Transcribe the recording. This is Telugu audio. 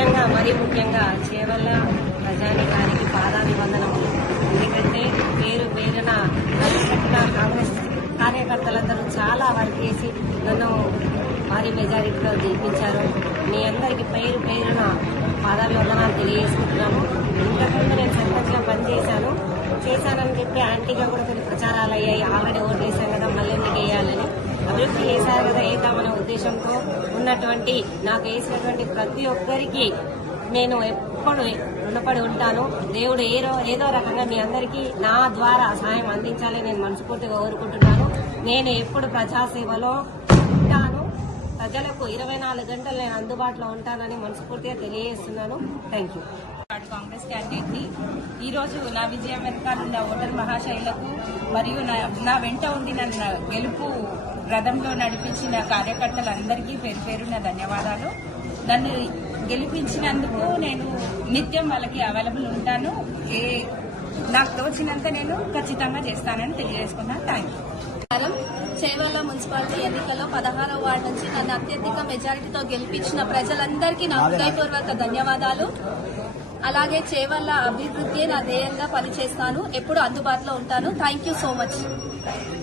ముఖ్యంగా మరీ ముఖ్యంగా చేవల్ల ప్రజానికానికి పాదాభివందనములు ఎందుకంటే పేరు పేరున కాంగ్రెస్ కార్యకర్తలందరూ చాలా వర్క్ చేసి నన్ను భారీ మెజారిటీలో గెలిపించారు. మీ అందరికీ పేరు పేరున పాదాభివందనాలు తెలియజేసుకుంటున్నాను ఇంతకుముందు నేను సర్పంచ్గా పనిచేశాను. చేశానని చెప్పి యాంటీగా కూడా కొన్ని ప్రచారాలు అయ్యాయి. ఆల్రెడీ ఓటు వేసాం కదా మళ్ళీ ఎందుకు వేయాలని. అభివృద్ధి చేశారు కదా వేద్దామనే ఉద్దేశంతో ఉన్నటువంటి నాకు వేసినటువంటి ప్రతి ఒక్కరికి నేను ఎప్పుడు రుణపడి ఉంటాను. దేవుడు ఏదో ఏదో రకంగా మీ అందరికీ నా ద్వారా సహాయం అందించాలని నేను మనస్ఫూర్తిగా కోరుకుంటున్నాను. నేను ఎప్పుడు ప్రజాసేవలో ఉంటాను. ప్రజలకు ఇరవై నాలుగు గంటలు నేను అందుబాటులో ఉంటానని మనస్ఫూర్తిగా తెలియజేస్తున్నాను. థ్యాంక్ యూ కాంగ్రెస్ క్యాండిడేట్ని ని ఈ రోజు నా విజయం వెనకాలన్న ఓటర్ మహాశైలకు మరియు నా నా వెంట ఉండి నన్ను గెలుపు రథంలో నడిపించిన కార్యకర్తలందరికీ పేరు పేరున ధన్యవాదాలు. నన్ను గెలిపించినందుకు నేను నిత్యం వాళ్ళకి అవైలబుల్ ఉంటాను. ఏ నాకు తోచినంత నేను ఖచ్చితంగా చేస్తానని తెలియజేసుకున్నాను. థ్యాంక్ యూ చేవల్ల మున్సిపాలిటీ ఎన్నికల్లో పదహారవ వార్డు నుంచి నన్ను అత్యధిక మెజారిటీతో గెలిపించిన ప్రజలందరికీ నా హృదయపూర్వక ధన్యవాదాలు. అలాగే చేవల్ల అభివృద్ధి నా ధ్యేయంగా పనిచేస్తాను. ఎప్పుడు అందుబాటులో ఉంటాను. Thank you so much